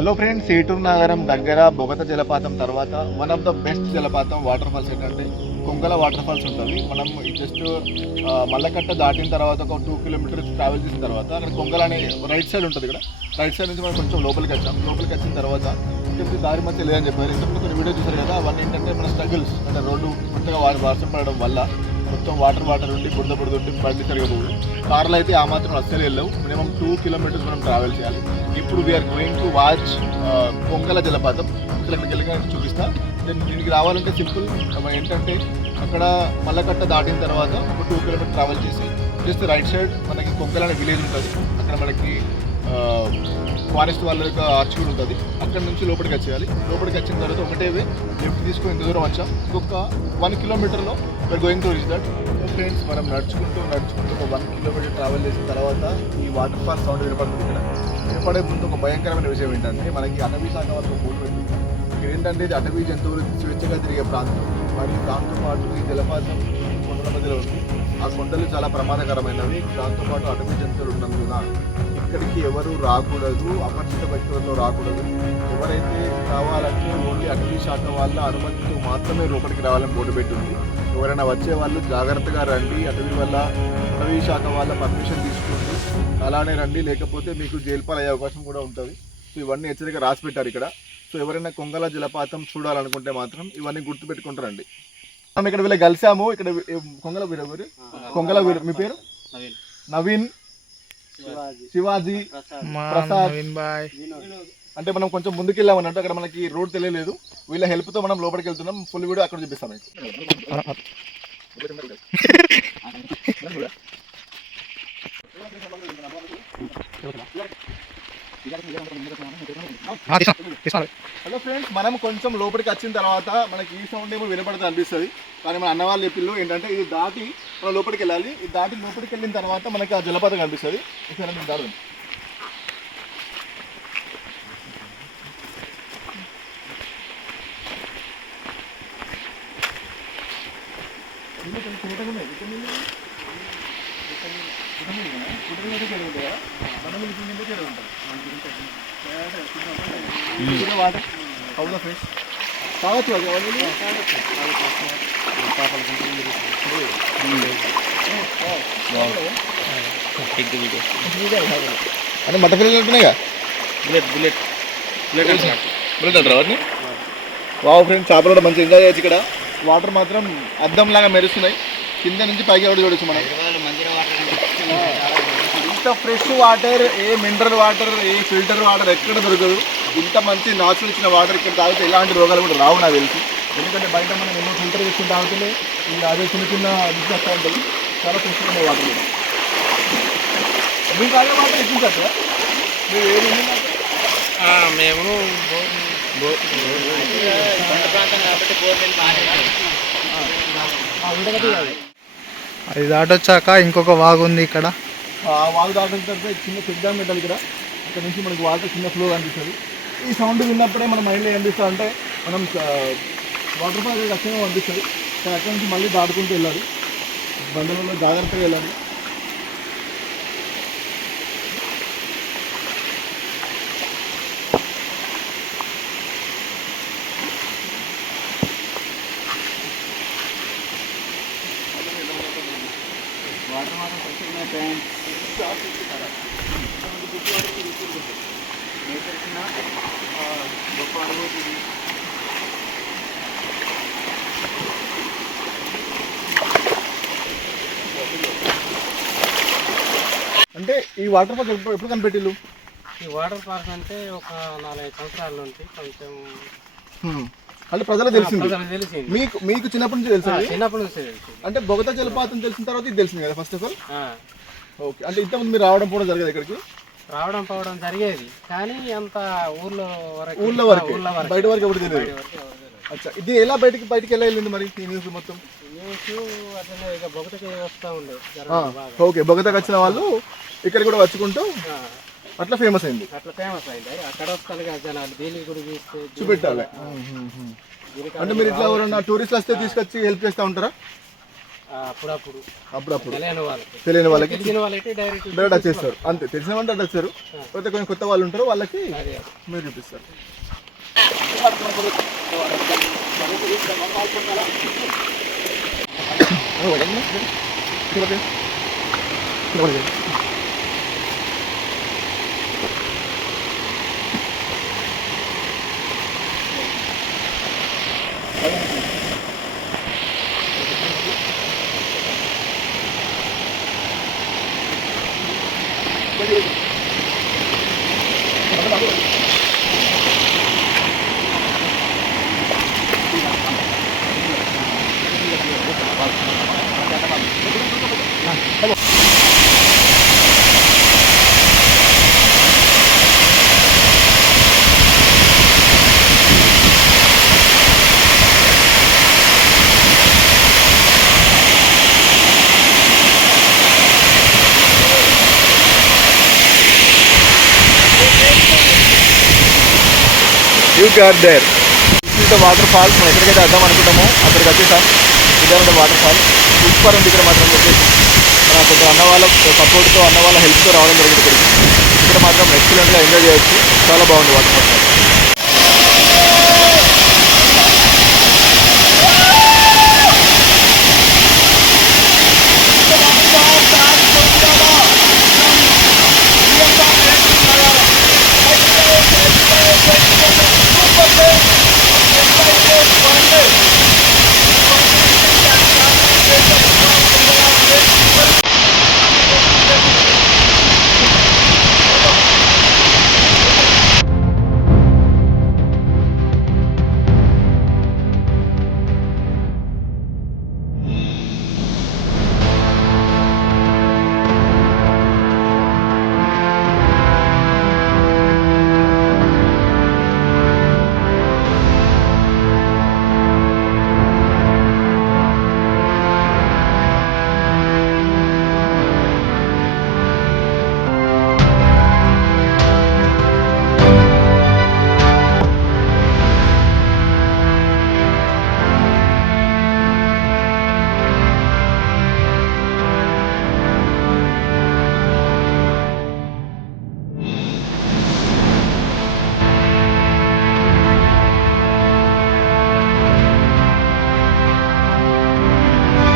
Hello friends ఏటూరు నగరం దగ్గర బొగత జలపాతం తర్వాత వన్ ఆఫ్ ద బెస్ట్ జలపాతం వాటర్ ఫాల్స్ ఏంటంటే కొంగల వాటర్ ఫాల్స్ ఉంటుంది. మనం జస్ట్ మల్లకట్ట దాటిన తర్వాత ఒక టూ కిలోమీటర్స్ ట్రావెల్ చేసిన తర్వాత అక్కడ కొంగల అనే రైట్ సైడ్ ఉంటుంది ఇక్కడ రైట్ సైడ్ నుంచి మనం కొంచెం లోపలికి వచ్చాం. లోపలికి వచ్చిన తర్వాత ఇక్కడ దారి మధ్య లేదని చెప్పారు. ఇంతకుముందు కొన్ని వీడియో చూసారు కదా అవన్నీ ఏంటంటే మన స్ట్రగుల్స్ అంటే రోడ్డు కొత్తగా వారి వర్షం పడడం వల్ల మొత్తం వాటర్ వాటర్ ఉండి బురద బురద ఉండి బండి తిరగబోదు. కార్లు అయితే ఆ మాత్రం అస్సలు వెళ్ళవు. మినిమం టూ కిలోమీటర్స్ మనం ట్రావెల్ చేయాలి. ఇప్పుడు we are going to watch Pongala జలపాతం. అసలు ఇక్కడికి వెళ్ళగా చూపిస్తా. దెన్ దీనికి రావాలంటే సింపుల్ ఏంటంటే అక్కడ మల్లకట్ట దాటిన తర్వాత ఒక టూ కిలోమీటర్ ట్రావెల్ చేసి జస్ట్ రైట్ సైడ్ మనకి కొంగల అనే విలేజ్ ఉంటుంది. అక్కడ మనకి ఫారెస్ట్ వాళ్ళ యొక్క ఆర్చ్ కూడా ఉంటుంది. అక్కడ నుంచి లోపలికి వచ్చేయాలి. లోపలికి వచ్చిన తర్వాత ఒకటే వే లెఫ్ట్ తీసుకుని ఎంత దూరం వచ్చాం. ఇంకొక వన్ కిలోమీటర్లో మీరు going to reach that friends మనం నడుచుకుంటూ నడుచుకుంటూ ఒక వన్ కిలోమీటర్ ట్రావెల్ చేసిన తర్వాత ఈ వాటర్ ఫాల్ సౌండ్ వినపడుతుంది ఇక్కడ. వినపడే ముందు ఒక భయంకరమైన విషయం ఏంటంటే మనకి అటవీ శాఖ వాళ్ళతో ఫోటో పెట్టింది ఇక్కడ ఏంటంటే ఇది అటవీ జంతువులు స్వేచ్ఛగా తిరిగే ప్రాంతం. మరియు దాంతో పాటు ఈ జలపాతం కొండల మధ్యలో ఉంది. ఆ కొండలు చాలా ప్రమాదకరమైనవి. దాంతోపాటు అటవీ జంతువులు ఉన్నందున ఇక్కడికి ఎవరు రాకూడదు అపరిచిత వ్యక్తులతో రాకూడదు. ఎవరైతే రావాలంటే ఓన్లీ అటవీ శాఖ వాళ్ళ అనుమతితో మాత్రమే లోపలికి రావాలని బోర్డు పెట్టింది. ఎవరైనా వచ్చే వాళ్ళు జాగ్రత్తగా రండి అటవీ వల్ల అటవీ శాఖ వాళ్ళ పర్మిషన్ తీసుకోండి అలానే రండి. లేకపోతే మీకు జైలు పాలయ్యే అవకాశం కూడా ఉంటుంది. సో ఇవన్నీ హెచ్చరిక రాసి పెట్టారు ఇక్కడ. సో ఎవరైనా కొంగల జలపాతం చూడాలనుకుంటే మాత్రం ఇవన్నీ గుర్తుపెట్టుకుంటారండి మనం ఇక్కడ వీళ్ళకి కలిసాము. ఇక్కడ కొంగల వీర? కొంగల వీర మీ పేరు? నవీన్. నవీన్. శివాజీ. ప్రసాద్. అంటే మనం కొంచెం ముందుకు వెళ్ళామన్నట్టు అక్కడ మనకి రోడ్ తెలియలేదు. వీళ్ళ help తో మనం లోపలికి వెళ్తున్నాం. ఫుల్ వీడియో అక్కడ చూపిస్తాం మీకు. హలో ఫ్రెండ్స్ మనం కొంచెం లోపలికి వచ్చిన తర్వాత మనకి ఈ సౌండ్ ఏమో వినపడుతుంది అనిపిస్తుంది. కానీ మన అన్న వాళ్ళు చెప్పిల్లు ఏంటంటే ఇది దాటి మనం లోపలికి వెళ్ళాలి. ఇది దాటి లోపలికి వెళ్ళిన తర్వాత మనకి ఆ జలపాతం కనిపిస్తుంది. మీకు వాటర్ అవునా ఫ్రెండ్స్ అది అవన్నీ అంటే పిల్లలు అంటున్నాయిగా బుల్లెట్ బుల్లెట్ బుల్లెట్ బుల్లెట్ అంటారు వాటిని? వావ్ ఫ్రెండ్స్ చేపలు కూడా మంచిగా ఎంజాయ్ చేయొచ్చు ఇక్కడ. వాటర్ మాత్రం అద్దం లాగా మెరుస్తున్నాయి. కింద నుంచి పైకి ఎవరు చూడొచ్చు మనం? ఇంత ఫ్రెష్ వాటర్ ఏ మినరల్ వాటర్ ఏ ఫిల్టర్ వాటర్ ఎక్కడ దొరకదు ఇంత మంచి నాచురల్ ఇచ్చిన వాటర్ ఇక్కడ తాగితే ఎలాంటి రోగాలు కూడా రావు నాకు తెలిసి ఎందుకంటే బయట మనం ఎన్నో ఫిల్టర్ చేసుకుని తాగితే ఈ అదే చిన్న చిన్న డిష్ వస్తూ ఉంటుంది చాలా ఫ్రెష్ ఉన్నాయి వాటర్ కూడా మీకు తాగే వాటర్ ఎక్కించచ్చు మీరు ఏమి మేము అది దాటొచ్చాక ఇంకొక వాగు ఉంది ఇక్కడ వాగు దాటిన తర్వాత చిన్న చెక్ డ్యామ్ పెట్టాలి ఇక్కడ. అక్కడ నుంచి మనకి వాటర్ చిన్న ఫ్లో కనిపిస్తుంది. ఈ సౌండ్ విన్నప్పుడే మన మైండ్లో ఏం చేస్తా అంటే మనం వాటర్ ఫాల్ ఖచ్చితంగా అనిపిస్తుంది కానీ అక్కడ నుంచి మళ్ళీ దాటుకుంటూ వెళ్ళాలి. బంధువుల్లో జాగ్రత్తగా వెళ్ళాలి. వాటర్ మాత్రం ఫ్రెష్ ఉన్నాయి ఫ్రెండ్స్ గొప్ప అనుభూతి ఇది. అంటే ఈ వాటర్ ఫాల్ ఎప్పుడు ఎప్పుడు కనిపెట్టిల్లు? ఈ వాటర్ పార్క్ అంటే ఒక నాలుగైదు సంవత్సరాల నుంచి కొంచెం హ్మ్. అంటే ప్రజలకు తెలిసింది. మీకు మీకు చిన్నప్పటి నుంచి తెలుసా? చిన్నప్పటి నుంచి తెలిసింది అంటే బొగత జలపాతం తెలిసిన తర్వాత ఇది తెలిసింది కదా ఫస్ట్ ఆఫ్ ఆల్ ఆ, ఓకే. అంటే ఇంతకుముందు మీరు రావడం కూడా జరగదు ఇక్కడికి? రావడం పోవడం జరిగేది. కానీ అంత ఊర్లో వరకు ఊళ్ళో ఆ, వరకు. ఊళ్ళో వరకు బయట వరకు ఎప్పుడు తెలియదు. ఎవరు. అచ్చా. ఇది ఎలా బయటికి బయటికి ఎలా వెళ్ళింది మరి ఈ న్యూస్ మొత్తం? ఓకే. బొగతకు వచ్చిన వాళ్ళు ఇక్కడ కూడా వచ్చుకుంటూ అట్లా ఫేమస్ అయింది. అట్లా ఫేమస్ అయింది. అక్కడ వస్తారు జనాలు. దీనికి కూడా చూస్తే చూపెట్టాలి. అంటే మీరు ఇట్లా ఎవరన్నా టూరిస్ట్లు వస్తే తీసుకొచ్చి హెల్ప్ చేస్తూ ఉంటారా? అప్పుడప్పుడు. అప్పుడప్పుడు. తెలియని వాళ్ళకి. డైరెక్ట్ వచ్చేస్తారు అంతే. తెలిసిన వాళ్ళు డైరెక్ట్ వచ్చారు కొత్త కొంచెం కొత్త వాళ్ళు ఉంటారు వాళ్ళకి మీరు చూపిస్తారు. Hadi. You got there the water falls మనం ఎక్కడికైతే వద్దాం అనుకుంటామో. అక్కడికి వచ్చేసాం. ఇదే వాటర్ ఫాల్ సూపర్ ఉంది ఇక్కడ మాత్రం వచ్చేసి మన కొంచెం అన్న వాళ్ళ సపోర్ట్తో అన్న వాళ్ళ హెల్ప్తో రావడం జరిగింది ఇక్కడికి. ఇక్కడ మాత్రం ఎక్సలెంట్గా ఎంజాయ్ చేయొచ్చు. చాలా బాగుంది వాటర్ ఫాల్స్